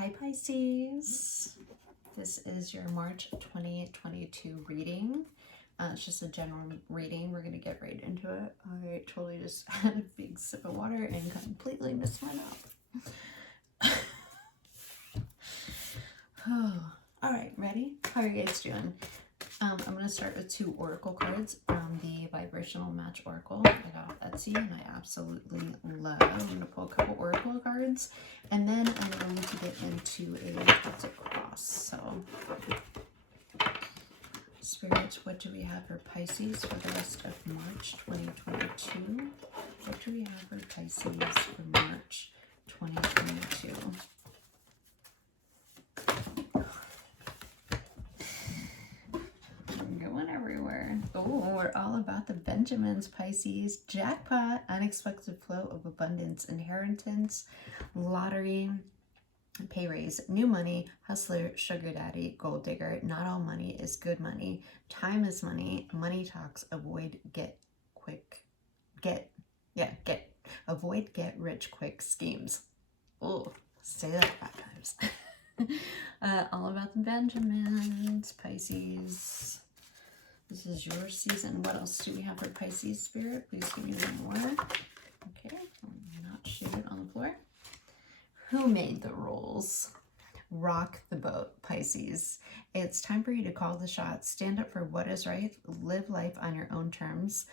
Hi Pisces, this is your March 2022 reading. It's just a general reading. We're going to get right into it. I totally just had a big sip of water and completely missed my mouth. Oh, all right, ready? How are you guys doing? I'm going to start with 2 oracle cards from the Vibrational Match Oracle I got off Etsy, and I absolutely love. I'm going to pull a couple oracle cards, and then I'm going to get into a Celtic Cross. So, Spirit, what do we have for Pisces for the rest of March 2022? What do we have for Pisces for March 2022? Oh, we're all about the Benjamins, Pisces. Jackpot, unexpected flow of abundance, inheritance, lottery, pay raise, new money, hustler, sugar daddy, gold digger. Not all money is good money. Time is money. Money talks. Avoid avoid get rich quick schemes. Oh, say that 5 times. All about the Benjamins, Pisces. This is your season. What else do we have for Pisces, Spirit? Please give me one more. Okay, not shoot it on the floor. Who made the rules? Rock the boat, Pisces. It's time for you to call the shots. Stand up for what is right. Live life on your own terms.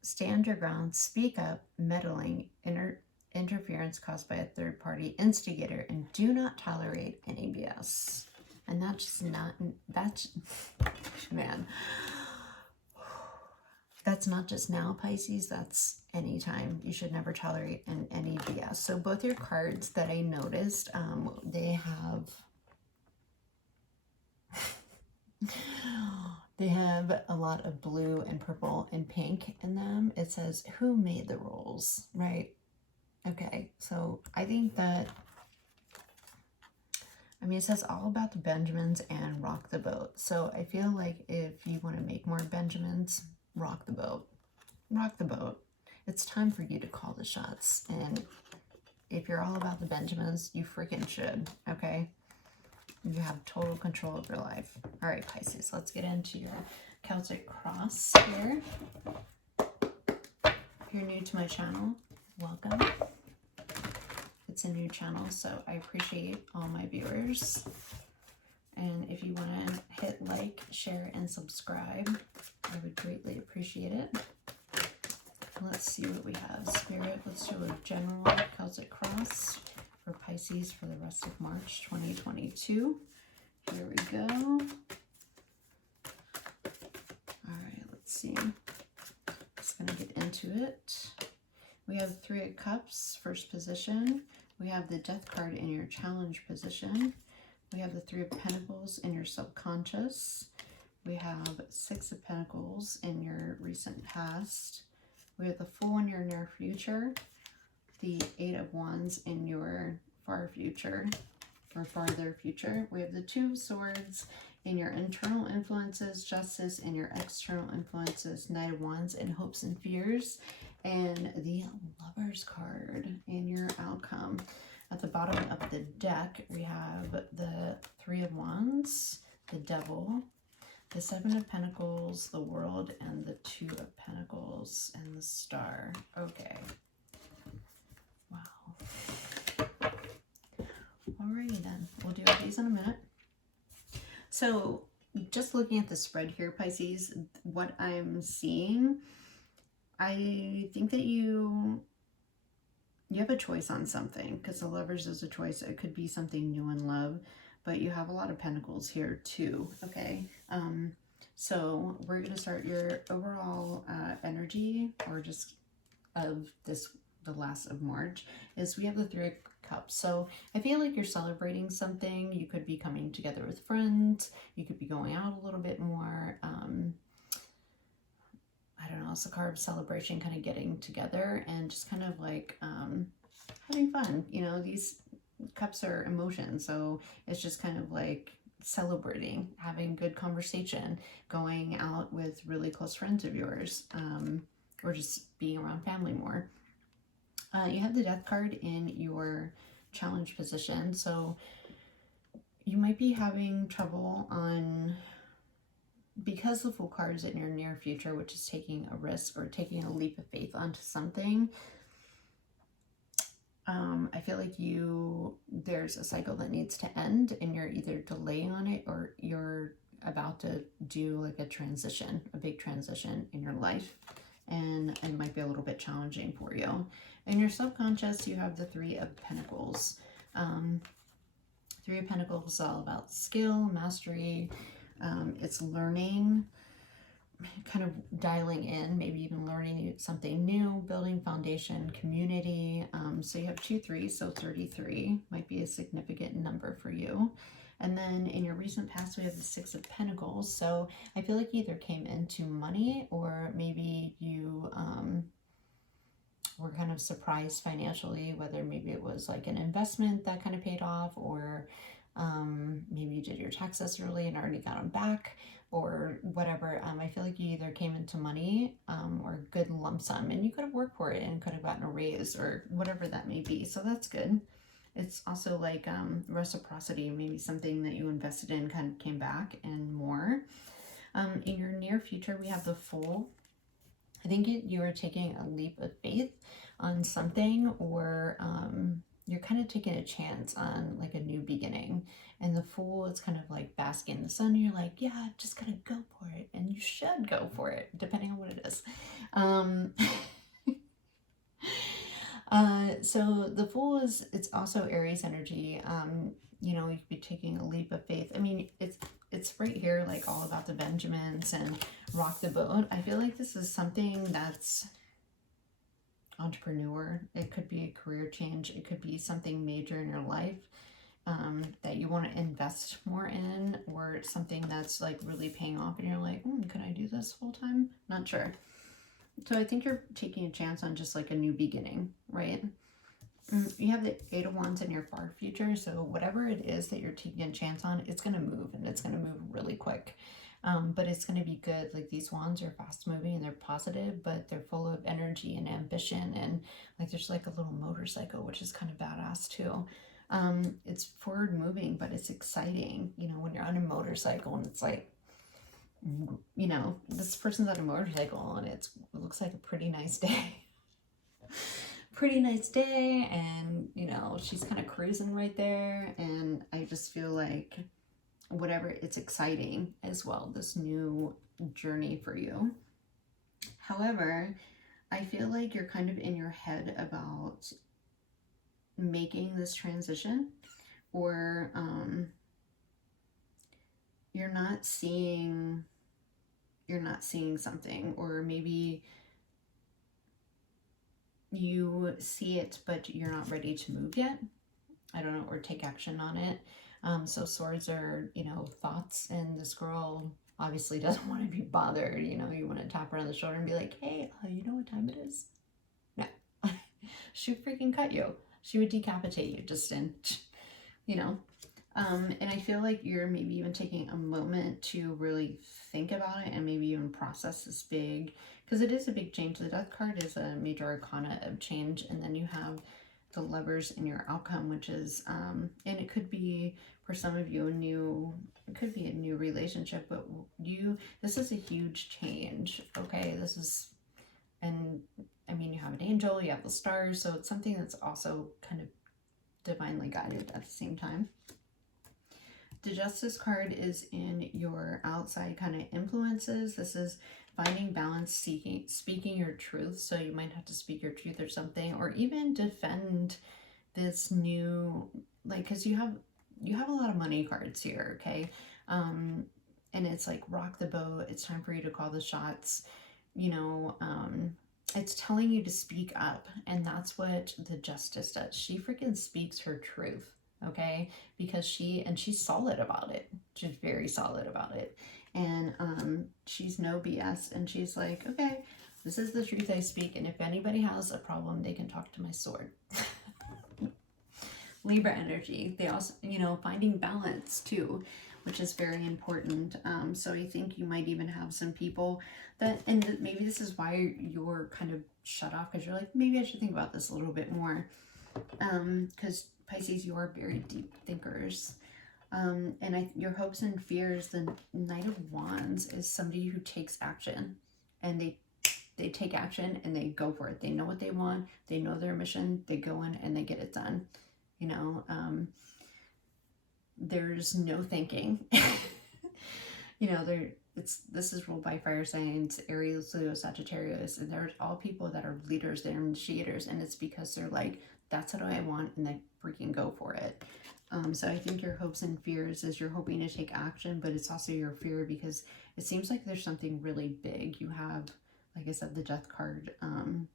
Stand your ground. Speak up. Meddling, interference caused by a third-party instigator, and do not tolerate any BS. And man. That's not just now, Pisces, that's anytime. You should never tolerate any BS. So both your cards that I noticed, they have a lot of blue and purple and pink in them. It says, who made the rules, right? Okay, so I think that, it says all about the Benjamins and rock the boat. So I feel like if you want to make more Benjamins, rock the boat. Rock the boat. It's time for you to call the shots. And if you're all about the Benjamins, you freaking should, okay? You have total control of your life. All right, Pisces, let's get into your Celtic Cross here. If you're new to my channel, welcome. It's a new channel, so I appreciate all my viewers. And if you want to hit like, share, and subscribe, I would greatly appreciate it. Let's see what we have. Spirit, let's do a general Celtic Cross for Pisces for the rest of March 2022. Here we go. All right, let's see. Just going to get into it. We have 3 of Cups, first position. We have the Death card in your challenge position. We have the 3 of Pentacles in your subconscious. We have 6 of Pentacles in your recent past. We have the Fool in your near future. The 8 of Wands in your far future or farther future. We have the 2 of Swords in your internal influences, Justice in your external influences, Knight of Wands in hopes and fears, and the Lovers card in your outcome. At the bottom of the deck, we have the 3 of Wands, the Devil, the 7 of Pentacles, the World, and the 2 of Pentacles, and the Star. Okay. Wow. Alrighty then. We'll do these in a minute. So, just looking at the spread here, Pisces, what I'm seeing, I think that you have a choice on something, because the Lovers is a choice. It could be something new in love, but you have a lot of Pentacles here too, okay? So we're going to start your overall energy, or just of the last of March, is we have the 3 of Cups. So I feel like you're celebrating something. You could be coming together with friends. You could be going out a little bit more. I don't know, it's a card of celebration, kind of getting together and just kind of like having fun. You know, these cups are emotions, so it's just kind of like celebrating, having good conversation, going out with really close friends of yours, or just being around family more. You have the Death card in your challenge position, so you might be having trouble on, because the Fool card is in your near future, which is taking a risk or taking a leap of faith onto something. I feel like there's a cycle that needs to end, and you're either delaying on it or you're about to do like a transition, a big transition in your life, and it might be a little bit challenging for you. In your subconscious, you have the Three of Pentacles. Three of Pentacles is all about skill, mastery. It's learning, kind of dialing in, maybe even learning something new, building foundation, community. So you have 2 3s, so 33 might be a significant number for you. And then in your recent past, we have the Six of Pentacles. So I feel like you either came into money, or maybe you were kind of surprised financially, whether maybe it was like an investment that kind of paid off, or maybe you did your taxes early and already got them back, or whatever. I feel like you either came into money or a good lump sum, and you could have worked for it and could have gotten a raise or whatever that may be. So that's good. It's also like reciprocity, maybe something that you invested in kind of came back and more. In your near future, we have the Fool. I think you are taking a leap of faith on something, or you're kind of taking a chance on like a new beginning. And the Fool is kind of like basking in the sun. You're like, yeah, just gotta go for it. And you should go for it, depending on what it is. So the Fool it's also Aries energy. You know, you could be taking a leap of faith. I mean, it's right here, like all about the Benjamins and rock the boat. I feel like this is something that's entrepreneur. It could be a career change. It could be something major in your life that you want to invest more in, or something that's like really paying off and you're like, could I do this full time? Not sure. So I think you're taking a chance on just like a new beginning, right? You have the Eight of Wands in your far future, so whatever it is that you're taking a chance on, it's going to move, and it's going to move really quick. But it's going to be good. Like, these wands are fast moving and they're positive, but they're full of energy and ambition, and like there's like a little motorcycle, which is kind of badass too. It's forward moving, but it's exciting, you know, when you're on a motorcycle and it's like, you know, this person's on a motorcycle and it looks like a pretty nice day. Pretty nice day, and you know, she's kind of cruising right there, and I just feel like whatever, it's exciting as well, this new journey for you. However, I feel like you're kind of in your head about making this transition, or you're not seeing something, or maybe you see it but you're not ready to move yet, I don't know, or take action on it. So swords are, you know, thoughts, and this girl obviously doesn't want to be bothered. You know, you want to tap her on the shoulder and be like, hey, you know what time it is? No. She would freaking cut you. She would decapitate you just in, you know. And I feel like you're maybe even taking a moment to really think about it and maybe even process this big, because it is a big change. The Death card is a major arcana of change, and then you have the Lovers in your outcome, which is, and it could be, for some of you, it could be a new relationship, but this is a huge change, okay? This is, and I mean, you have an angel, you have the stars, so it's something that's also kind of divinely guided at the same time. The Justice card is in your outside kind of influences. This is finding balance, speaking your truth. So you might have to speak your truth or something, or even defend this new, like, because you have a lot of money cards here, okay? And it's like rock the boat. It's time for you to call the shots. You know, it's telling you to speak up, and that's what the Justice does. She freaking speaks her truth. Okay, because she's solid about it. She's very solid about it, and she's no BS, and she's like, okay, this is the truth I speak, and if anybody has a problem, they can talk to my sword. Libra energy. They also, you know, finding balance too, which is very important. So I think you might even have some people that, and maybe this is why you're kind of shut off, because you're like, maybe I should think about this a little bit more, because Pisces, you are very deep thinkers. And your hopes and fears, the Knight of Wands is somebody who takes action, and they take action and they go for it. They know what they want. They know their mission. They go in and they get it done. You know, there's no thinking. You know, this is ruled by fire signs, Aries, Leo, Sagittarius, and there's all people that are leaders, they're initiators, and it's because they're like, that's what I want, and they freaking go for it. So I think your hopes and fears is you're hoping to take action, but it's also your fear because it seems like there's something really big. You have, like I said, the Death card, and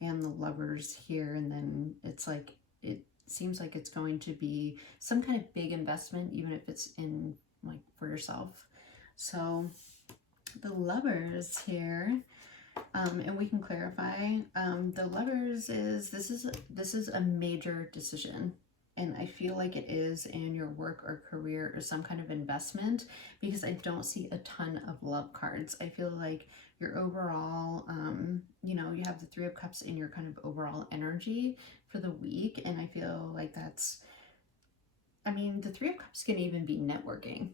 the Lovers here, and then it's like, it seems like it's going to be some kind of big investment, even if it's in, like, for yourself. So the Lovers here, and we can clarify, the Lovers is, this is a major decision. And I feel like it is in your work or career or some kind of investment, because I don't see a ton of love cards. I feel like your overall, you know, you have the Three of Cups in your kind of overall energy for the week. And I feel like that's, I mean, the Three of Cups can even be networking,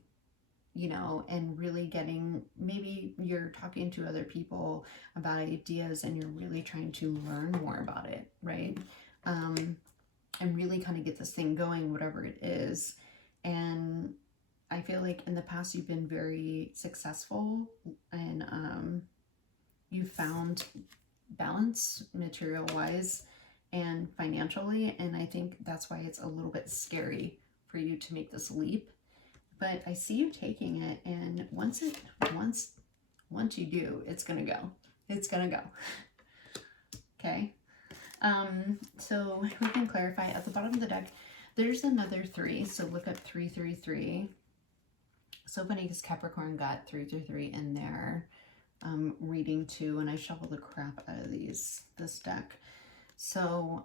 you know, and really getting, maybe you're talking to other people about ideas and you're really trying to learn more about it, right? And really kind of get this thing going, whatever it is. And I feel like in the past you've been very successful, and you found balance material-wise and financially, and I think that's why it's a little bit scary for you to make this leap. But I see you taking it, and once you do, it's gonna go. It's gonna go. Okay. So we can clarify at the bottom of the deck, there's another 3. So look up 333. So funny because Capricorn got 333 in their reading too, and I shuffle the crap out of this deck. So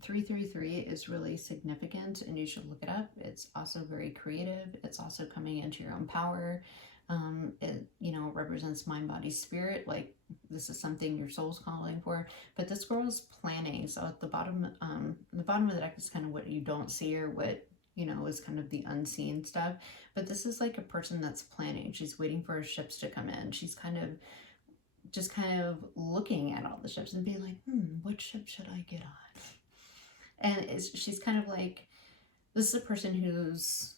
333 is really significant, and you should look it up. It's also very creative. It's also coming into your own power. It, you know, represents mind, body, spirit. Like, this is something your soul's calling for. But this girl is planning. So at the bottom of the deck is kind of what you don't see, or what, you know, is kind of the unseen stuff. But this is like a person that's planning. She's waiting for her ships to come in. She's just kind of looking at all the ships and being like, what ship should I get on? And she's kind of like, this is a person who's,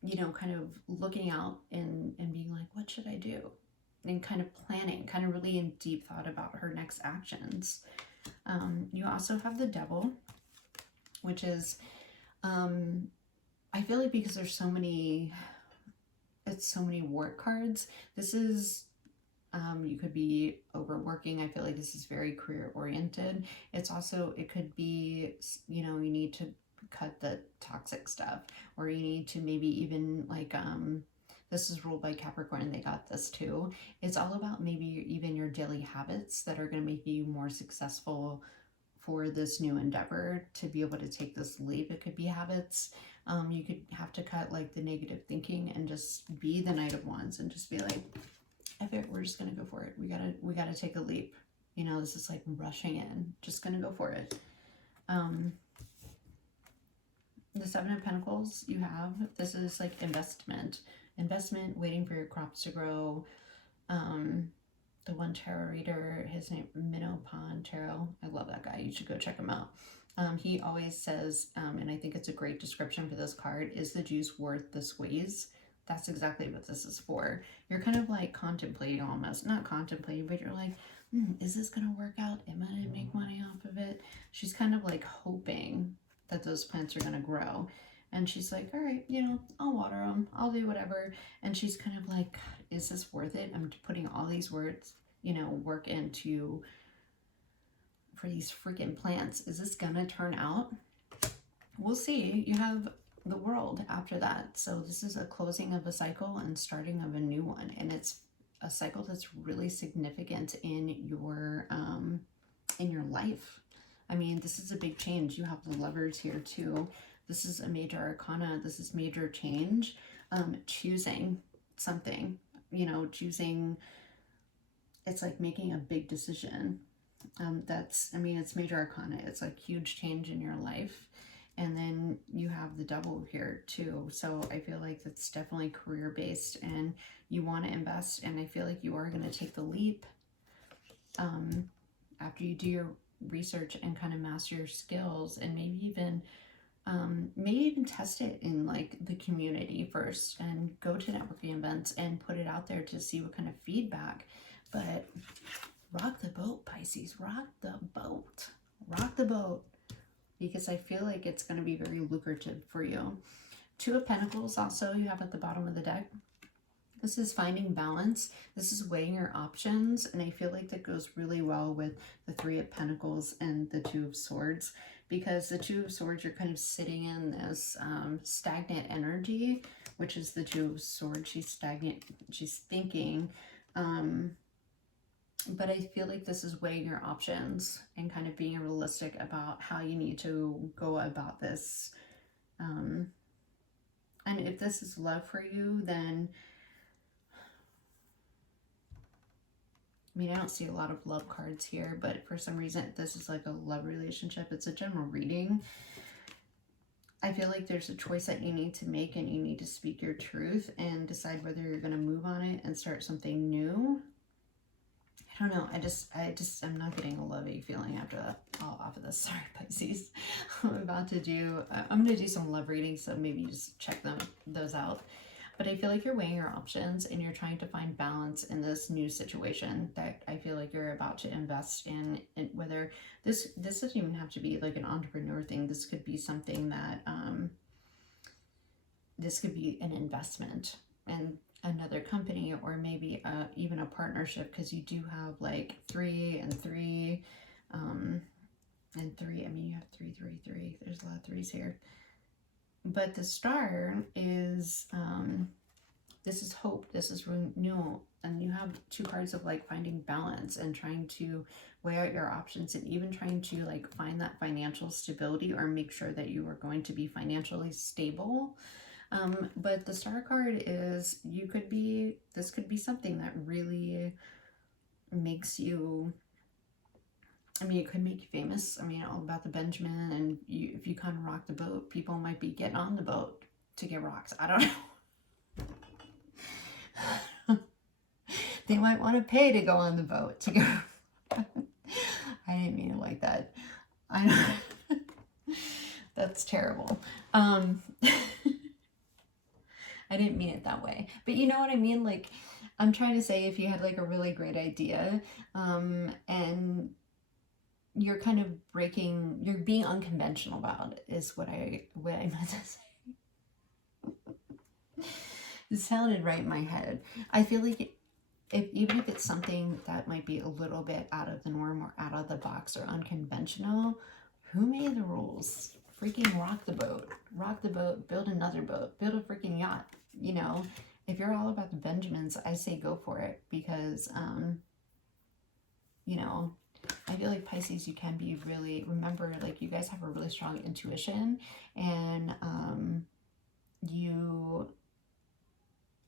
you know, kind of looking out and being like, what should I do? And kind of planning, kind of really in deep thought about her next actions. You also have the Devil, which is, I feel like because there's so many work cards, this is, you could be overworking. I feel like this is very career oriented. It's also, it could be, you know, you need to cut the toxic stuff, or you need to maybe even like, this is ruled by Capricorn and they got this too. It's all about maybe even your daily habits that are going to make you more successful for this new endeavor to be able to take this leap. It could be habits. You could have to cut like the negative thinking and just be the Knight of Wands and just be like, F it, we're just gonna go for it. We gotta take a leap. You know, this is like rushing in. Just gonna go for it. The Seven of Pentacles you have, this is like investment, waiting for your crops to grow. The one tarot reader, his name, Minnow Pond Tarot. I love that guy. You should go check him out. He always says, and I think it's a great description for this card, is the juice worth the squeeze? That's exactly what this is for. You're kind of like contemplating, almost not contemplating, but you're like, is this gonna work out? Am I gonna make money off of it? She's kind of like hoping that those plants are gonna grow. And she's like, all right, you know, I'll water them, I'll do whatever. And she's kind of like, God, is this worth it? I'm putting all these words, you know, work into for these freaking plants. Is this gonna turn out? We'll see. You have the World after that. So this is a closing of a cycle and starting of a new one. And it's a cycle that's really significant in your life. I mean, this is a big change. You have the Lovers here too. This is a major arcana. This is major change. Choosing something, you know, choosing, it's like making a big decision. That's, I mean, it's major arcana. It's like huge change in your life. And then you have the Devil here too. So I feel like that's definitely career based and you want to invest. And I feel like you are going to take the leap after you do your research and kind of master your skills, and maybe even test it in like the community first and go to networking events and put it out there to see what kind of feedback. But rock the boat, Pisces, rock the boat, rock the boat, because I feel like it's going to be very lucrative for you. Two of Pentacles also you have at the bottom of the deck. This is finding balance. This is weighing your options. And I feel like that goes really well with the Three of Pentacles and the Two of Swords, because the Two of Swords, you're kind of sitting in this stagnant energy, which is the Two of Swords. She's stagnant. She's thinking. But I feel like this is weighing your options and kind of being realistic about how you need to go about this. And if this is love for you, then I mean, I don't see a lot of love cards here, but for some reason, this is like a love relationship. It's a general reading. I feel like there's a choice that you need to make, and you need to speak your truth and decide whether you're going to move on it and start something new. I don't know. I'm not getting a lovey feeling after that. Oh, off of this. Sorry, Pisces. I'm going to do some love readings, so maybe just check those out. But I feel like you're weighing your options and you're trying to find balance in this new situation that I feel like you're about to invest in. And whether this doesn't even have to be like an entrepreneur thing. This could be something that, this could be an investment in another company, or maybe even a partnership, because you do have like 3 and 3, and 3. I mean, you have 3, 3, 3. There's a lot of 3s here. But the Star is, this is hope, this is renewal, and you have 2 cards of like finding balance and trying to weigh out your options, and even trying to like find that financial stability, or make sure that you are going to be financially stable. But the Star card is, this could be something that really makes you, I mean, it could make you famous. I mean, all about the Benjamin, and if you kind of rock the boat, people might be getting on the boat to get rocks. I don't know. They might want to pay to go on the boat to go. I didn't mean it like that. I know. That's terrible. I didn't mean it that way. But you know what I mean? Like, I'm trying to say, if you had like a really great idea, and you're kind of you're being unconventional about it, is what I meant to say. It sounded right in my head. I feel like even if it's something that might be a little bit out of the norm or out of the box or unconventional, who made the rules? Freaking rock the boat. Rock the boat, build another boat, build a freaking yacht. You know, if you're all about the Benjamins, I say go for it, because, you know, I feel like Pisces, you can be really, remember, like, you guys have a really strong intuition, and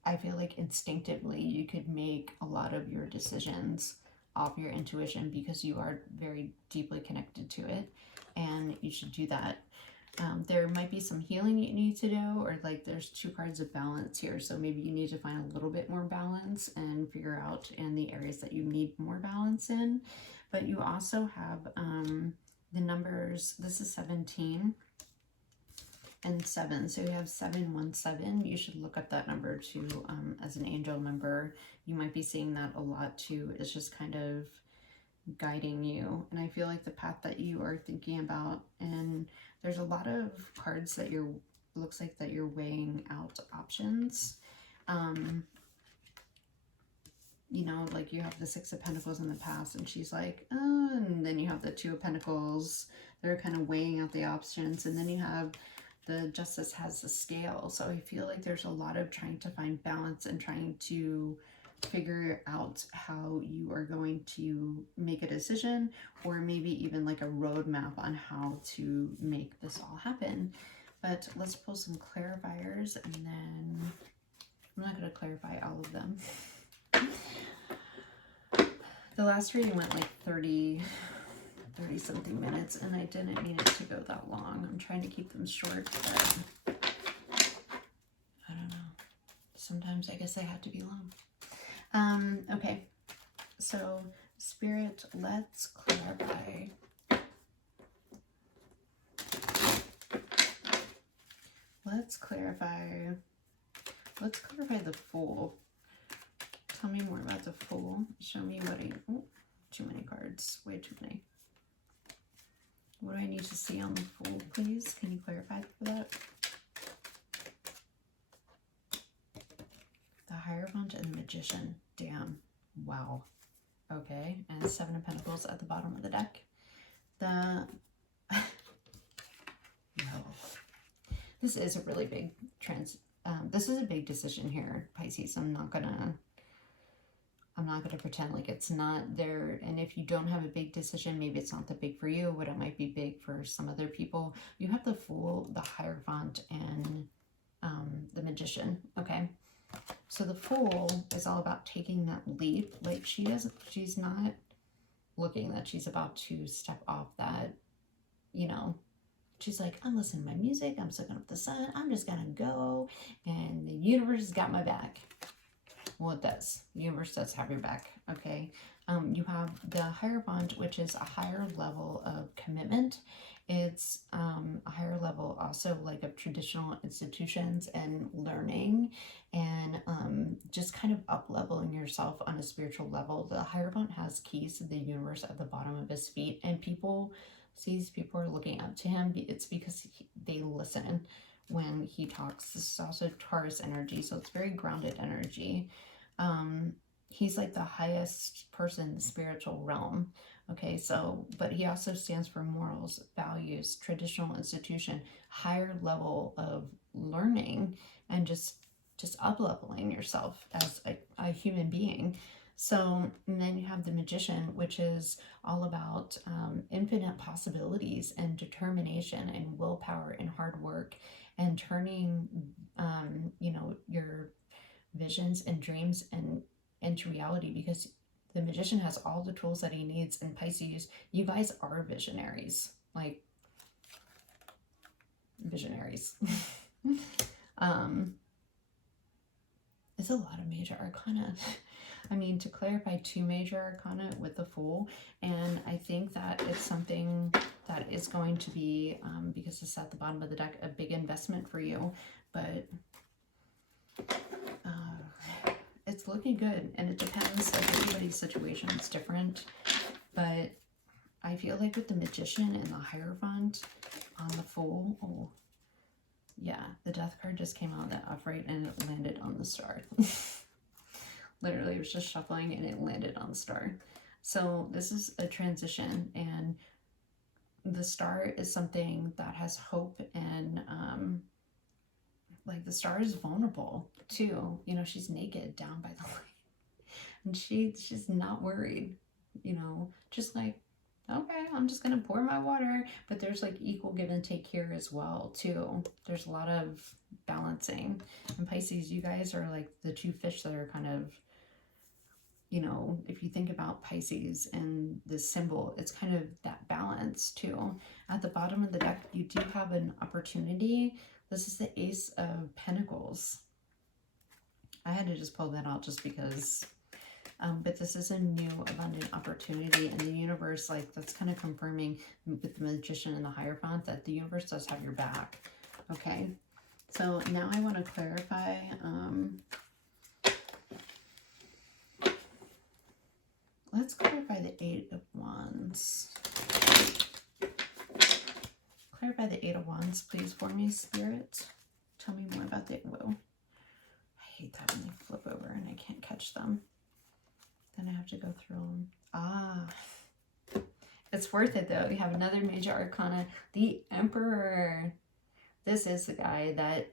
I feel like instinctively you could make a lot of your decisions off your intuition, because you are very deeply connected to it, and you should do that. There might be some healing you need to do, or like there's 2 cards of balance here, so maybe you need to find a little bit more balance and figure out in the areas that you need more balance in. But you also have the numbers, this is 17 and 7, so you have 717. You should look up that number too, as an angel number. You might be seeing that a lot too. It's just kind of guiding you, and I feel like the path that you are thinking about, and there's a lot of cards that looks like that you're weighing out options. You know, like you have the 6 of Pentacles in the past, and she's like, oh, and then you have the 2 of Pentacles. They're kind of weighing out the options, and then you have the Justice has the scale. So I feel like there's a lot of trying to find balance and trying to figure out how you are going to make a decision, or maybe even like a roadmap on how to make this all happen. But let's pull some clarifiers, and then I'm not going to clarify all of them. The last reading went like 30 30 something minutes, and I didn't mean it to go that long. I'm trying to keep them short, but I don't know. Sometimes I guess they have to be long. Okay, so Spirit, let's clarify. Let's clarify the Fool. Tell me more about the Fool. Show me what oh, too many cards. Way too many. What do I need to see on the Fool, please? Can you clarify for that? The Hierophant and the Magician. Damn. Wow. Okay. And 7 of Pentacles at the bottom of the deck. The... no. This is a really big this is a big decision here, Pisces. I'm not gonna pretend like it's not there. And if you don't have a big decision, maybe it's not that big for you, but it might be big for some other people. You have the Fool, the Hierophant, and the Magician. Okay, so the Fool is all about taking that leap. Like she's not looking that she's about to step off that, you know. She's like, I'm listening to my music, I'm soaking up the sun, I'm just gonna go, and the universe has got my back. Well, it does. The universe does have your back, okay? You have the Hierophant, which is a higher level of commitment. It's a higher level also like of traditional institutions and learning, and just kind of up-leveling yourself on a spiritual level. The Hierophant has keys to the universe at the bottom of his feet, and people are looking up to him. It's because they listen when he talks. This is also Taurus energy, so it's very grounded energy. He's like the highest person in the spiritual realm. Okay, so, but he also stands for morals, values, traditional institution, higher level of learning, and just up-leveling yourself as a human being. So, and then you have the Magician, which is all about infinite possibilities and determination and willpower and hard work, and turning, you know, your visions and dreams into reality, because the Magician has all the tools that he needs. And Pisces, you guys are visionaries, like visionaries. It's a lot of major arcana. I mean, to clarify 2 major arcana with the Fool, and I think that it's something that is going to be, because it's at the bottom of the deck, a big investment for you, but it's looking good, and it depends, like everybody's situation is different, but I feel like with the Magician and the Hierophant on the Fool, oh, yeah, the Death card just came out of that upright and it landed on the Star. Literally, it was just shuffling and it landed on the Star. So this is a transition, and the Star is something that has hope, and like the Star is vulnerable too. You know, she's naked down by the light, and she's not worried. You know, just like, okay, I'm just gonna pour my water, but there's like equal give and take here as well too. There's a lot of balancing. And Pisces, you guys are like the 2 fish that are kind of, you know, if you think about Pisces and this symbol, it's kind of that balance too. At the bottom of the deck, you do have an opportunity. This is the Ace of Pentacles. I had to just pull that out just because, but this is a new abundant opportunity in the universe. Like, that's kind of confirming with the Magician and the Hierophant that the universe does have your back. Okay, so now I want to clarify, let's clarify the 8 of Wands. Clarify the 8 of Wands, please, for me, Spirit. Tell me more about the... Whoa. I hate that when they flip over and I can't catch them. Then I have to go through them. Ah. It's worth it, though. You have another major arcana. The Emperor. This is the guy that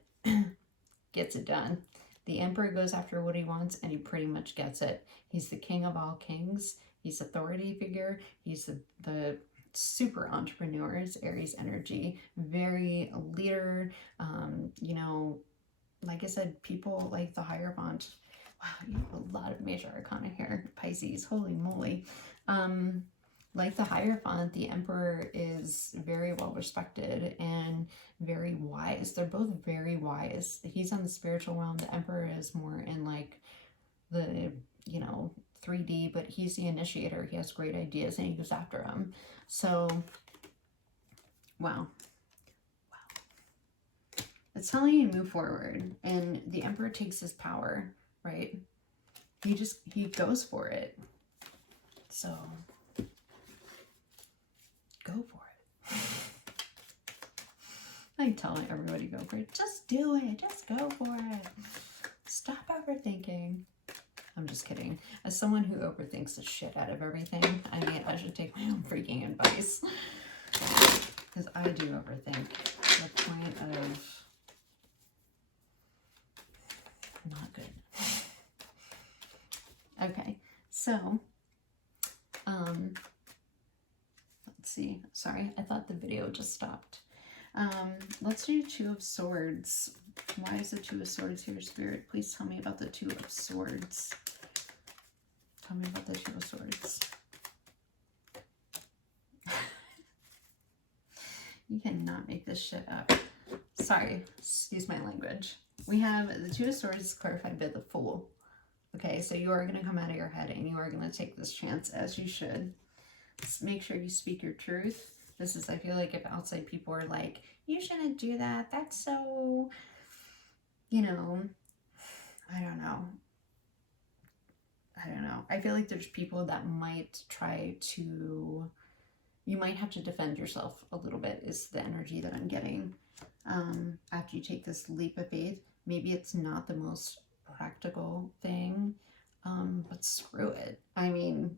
gets it done. The Emperor goes after what he wants, and he pretty much gets it. He's the king of all kings. He's authority figure. He's the super entrepreneurs, Aries energy, very leader. You know, like I said, people like the Hierophant. Wow, you have a lot of major arcana here, Pisces. Holy moly. like the Hierophant, the Emperor is very well respected and very wise. They're both very wise. He's on the spiritual realm. The Emperor is more in like the, you know, 3D, but he's the initiator. He has great ideas and he goes after them. So, wow. It's telling you to move forward, and the Emperor takes his power, right? He goes for it. So, go for it. I tell everybody go for it. Just do it. Just go for it. Stop overthinking. I'm just kidding. As someone who overthinks the shit out of everything, I mean, I should take my own freaking advice. Because I do overthink to the point of not good. Okay, so, let's see. Sorry, I thought the video just stopped. Let's do Two of Swords. Why is the Two of Swords here, Spirit? Please tell me about the Two of Swords. Tell me about the Two of Swords. You cannot make this shit up. Sorry, excuse my language. We have the Two of Swords clarified by the Fool. Okay, so you are going to come out of your head and you are going to take this chance as you should. Just make sure you speak your truth. This is, I feel like if outside people are like, you shouldn't do that. That's so, you know, I don't know. I feel like there's people that might try to, you might have to defend yourself a little bit is the energy that I'm getting. After you take this leap of faith, maybe it's not the most practical thing, but screw it. I mean,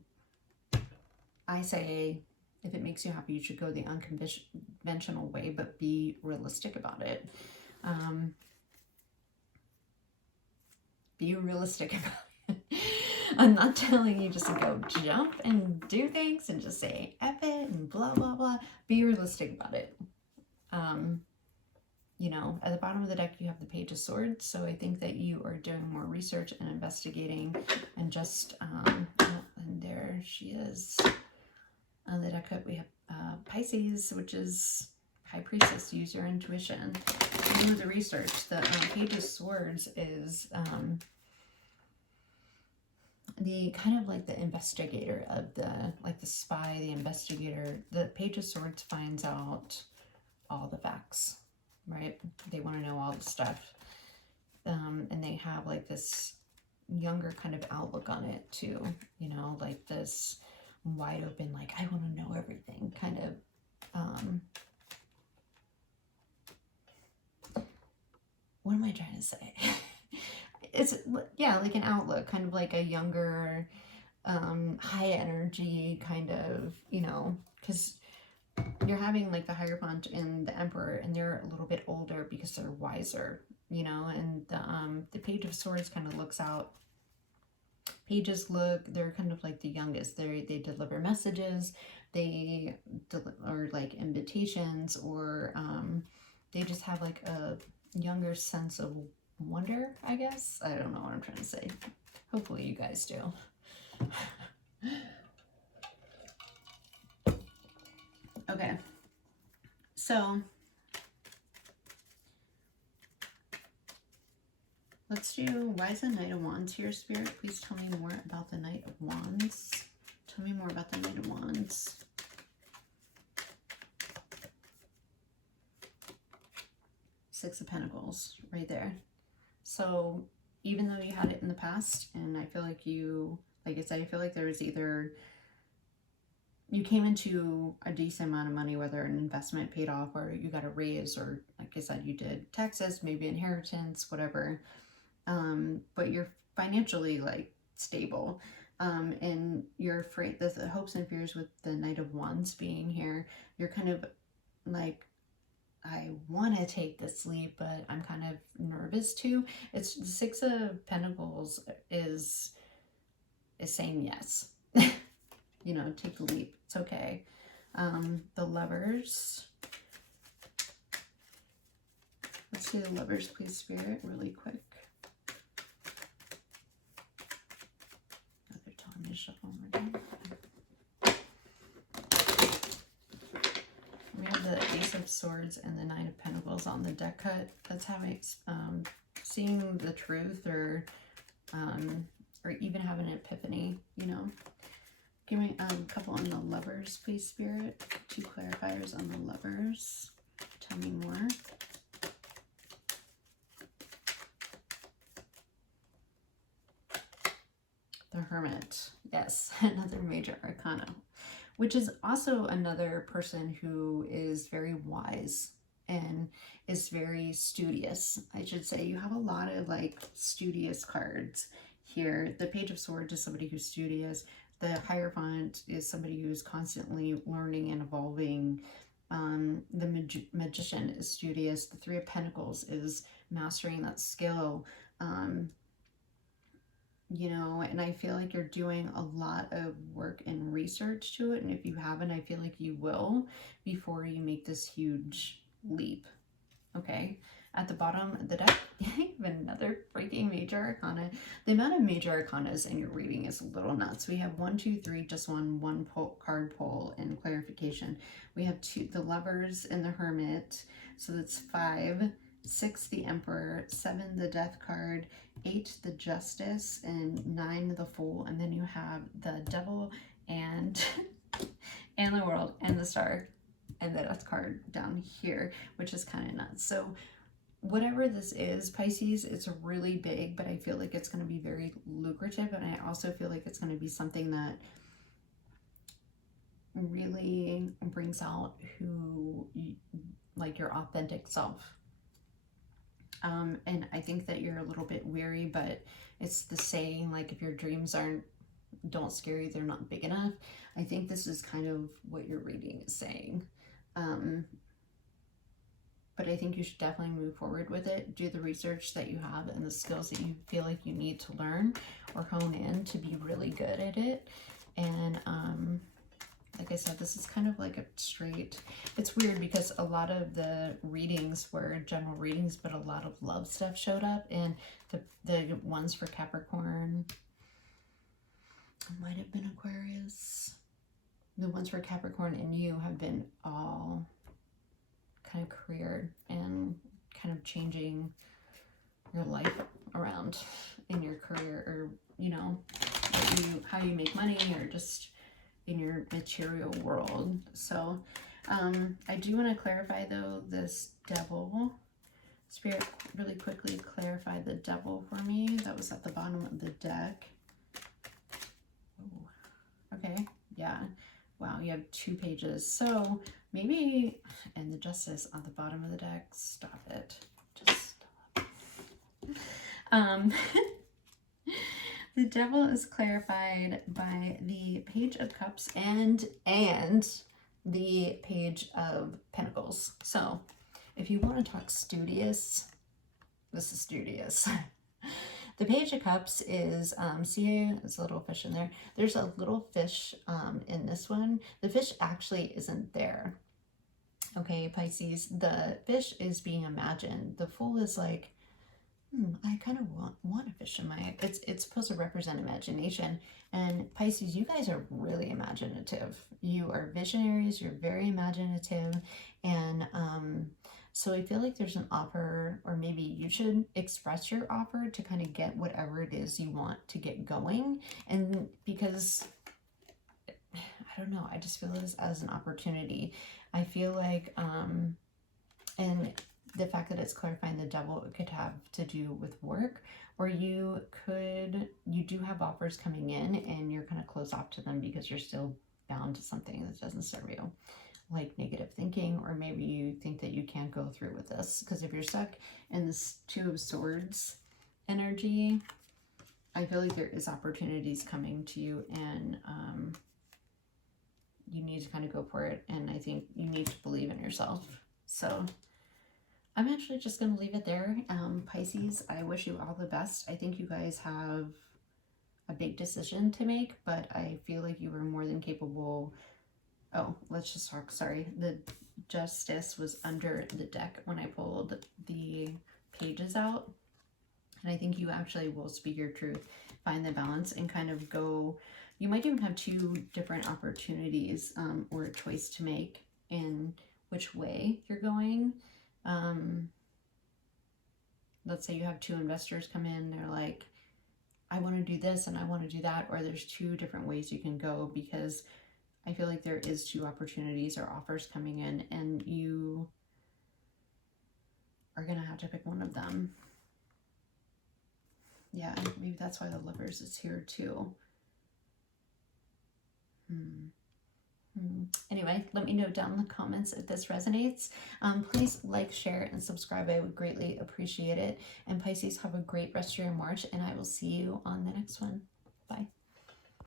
I say if it makes you happy, you should go the unconventional way, but be realistic about it. Be realistic about it. I'm not telling you just to go jump and do things and just say F it and blah, blah, blah. Be realistic about it. You know, at the bottom of the deck, you have the Page of Swords. So I think that you are doing more research and investigating and just, and there she is. On the deck, we have Pisces, which is High Priestess. Use your intuition. Do the research. The Page of Swords is the kind of like the investigator of the, like the spy, the investigator. The Page of Swords finds out all the facts, right? They want to know all the stuff. And they have like this younger kind of outlook on it too, you know, like this wide open, like I want to know everything kind of, what am I trying to say? It's, yeah, like an outlook, kind of like a younger, high energy kind of, you know, because you're having like the Hierophant and the Emperor, and they're a little bit older because they're wiser, you know, and the Page of Swords kind of looks out. Pages they're kind of like the youngest. They deliver messages, they or like invitations, or they just have like a younger sense of wonder, I guess. I don't know what I'm trying to say. Hopefully you guys do. Okay, so let's do, why is the Knight of Wands here, Spirit? Please tell me more about the Knight of Wands. Tell me more about the Knight of Wands. Six of Pentacles, right there. So even though you had it in the past, and I feel like you, like I said, I feel like there was either you came into a decent amount of money, whether an investment paid off or you got a raise, or like I said, you did taxes, maybe inheritance, whatever. But you're financially like stable. And you're afraid, the hopes and fears with the Knight of Wands being here, you're kind of like, I want to take this leap, but I'm kind of nervous too. It's the Six of Pentacles is saying yes. You know, take the leap. It's okay. The Lovers. Let's see the Lovers, please, Spirit, really quick. Oh, they're telling me to shuffle more down. Swords and the Nine of Pentacles on the deck cut. That's having seeing the truth, or even having an epiphany, you know. Give me a couple on the Lovers, please, Spirit. 2 clarifiers on the Lovers. Tell me more. The Hermit. Yes, another major arcana, which is also another person who is very wise and is very studious, I should say. You have a lot of like studious cards here. The Page of Swords is somebody who's studious. The Hierophant is somebody who's constantly learning and evolving. The Magician is studious. The Three of Pentacles is mastering that skill. You know, and I feel like you're doing a lot of work and research to it. And if you haven't, I feel like you will before you make this huge leap. Okay. At the bottom of the deck, another freaking major arcana. The amount of major arcanas in your reading is a little nuts. We have 1, 2, 3, just one card pull and clarification. We have 2, the Lovers and the Hermit. So that's 5. 6, the Emperor. 7, the Death card. 8, the Justice. And 9, the Fool. And then you have the Devil and and the World and the Star and the Death card down here, which is kind of nuts. So whatever this is, Pisces, it's really big, but I feel like it's going to be very lucrative. And I also feel like it's going to be something that really brings out who like your authentic self. And I think that you're a little bit weary, but it's the saying, like, if your dreams don't scare you, they're not big enough. I think this is kind of what your reading is saying. But I think you should definitely move forward with it. Do the research that you have and the skills that you feel like you need to learn or hone in to be really good at it. And like I said, this is kind of like a straight, it's weird because a lot of the readings were general readings, but a lot of love stuff showed up. And the ones for Capricorn, might have been Aquarius. The ones for Capricorn and you have been all kind of career and kind of changing your life around in your career, or, you know, how you make money, or just in your material world. So I do want to clarify though, this Devil. Spirit, really quickly clarify the Devil for me. That was at the bottom of the deck. Ooh. Okay, yeah. Wow, you have 2 pages. So maybe, and the Justice on the bottom of the deck. Stop it. Just stop. The Devil is clarified by the Page of Cups and the Page of Pentacles. So if you want to talk studious, this is studious. The Page of Cups is, see, there's a little fish in there. There's a little fish in this one. The fish actually isn't there. Okay, Pisces, the fish is being imagined. The Fool is like, I kind of want a fish in my, it's supposed to represent imagination. And Pisces, you guys are really imaginative. You are visionaries, you're very imaginative. And so I feel like there's an offer, or maybe you should express your offer to kind of get whatever it is you want to get going. And because, I don't know, I just feel this as an opportunity. I feel like, and the fact that it's clarifying the Devil, it could have to do with work, or you do have offers coming in and you're kind of closed off to them because you're still bound to something that doesn't serve you, like negative thinking, or maybe you think that you can't go through with this. Because if you're stuck in this 2 of Swords energy, I feel like there is opportunities coming to you, and you need to kind of go for it. And I think you need to believe in yourself. So I'm actually just going to leave it there. Pisces, I wish you all the best. I think you guys have a big decision to make, but I feel like you were more than capable. Oh, let's just talk. Sorry. The Justice was under the deck when I pulled the pages out. And I think you actually will speak your truth, find the balance, and kind of go. You might even have 2 different opportunities or a choice to make in which way you're going. Let's say you have two investors come in, they're like, I want to do this and I want to do that, or there's two different ways you can go, because I feel like there is two opportunities or offers coming in and you are going to have to pick one of them. Yeah, maybe that's why the Lovers is here too. Anyway, let me know down in the comments if this resonates. Please like, share, and subscribe. I would greatly appreciate it. And Pisces, have a great rest of your March, and I will see you on the next one. Bye.